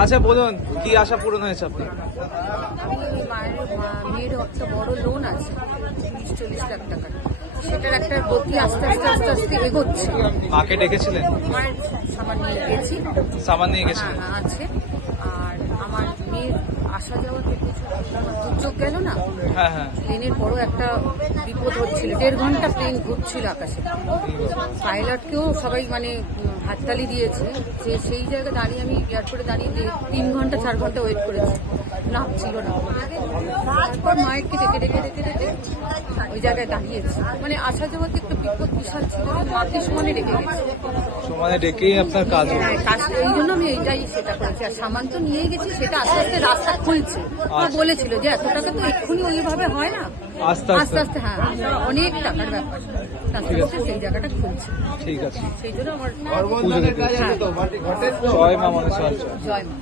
আচ্ছা বলুন, কি আশা পূরণ হয়েছে আপনার? মেয়ের একটা বড় লোন আছে 30-40 লাখ টাকার, সেটার একটা গতি আস্তে আস্তে আস্তে আস্তে এগোচ্ছে। মাকে ডেকেছিলেন? মায়ের সামান নিয়ে গেছি। সামান নিয়ে গেছিলেন? হ্যাঁ, আছে। আর আমার মেয়ের আসা যাওয়াতে কিছু দুর্যোগ গেল না, হ্যাঁ হ্যাঁ। প্লেনের বড় একটা বিপদ হচ্ছিল, 1.5 ঘন্টা প্লেন ঘুরছিল আকাশে। পাইলটকেও সবাই মানে হাততালি দিয়েছে, যে সেই জায়গায় দাঁড়িয়ে আমি এয়ারপোর্টে দাঁড়িয়ে 3 ঘন্টা 4 ঘন্টা ওয়েট করেছি, নামছিল না। তারপর মায়েরকে ডেকে ডেকে ডেকে ডেকে ওই জায়গায় দাঁড়িয়েছি। মানে আসা যাওয়াতে একটা বিপদ বিশাল ছিল, মাকে সমানে ডেকে গেছি। সমানে ডেকেই আপনার কাজ হলো। হ্যাঁ, কাজটা এই জন্য আমি এইটাই সেটা করেছি। আর সামান তো নিয়ে গেছি, সেটা আস্তে আস্তে রাস্তা খুলছে। মা বলেছিল যে এত টাকা তো এক্ষুনি ওইভাবে হয় না, আস্তে আস্তে আস্তে। হ্যাঁ, অনেক টাকার ব্যাপার, আস্তে আস্তে সেই জায়গাটা খুলছে। ঠিক আছে। সেই জন্য আমার পুজো দিতে। হ্যাঁ, জয় মা মনসা। জয় মা।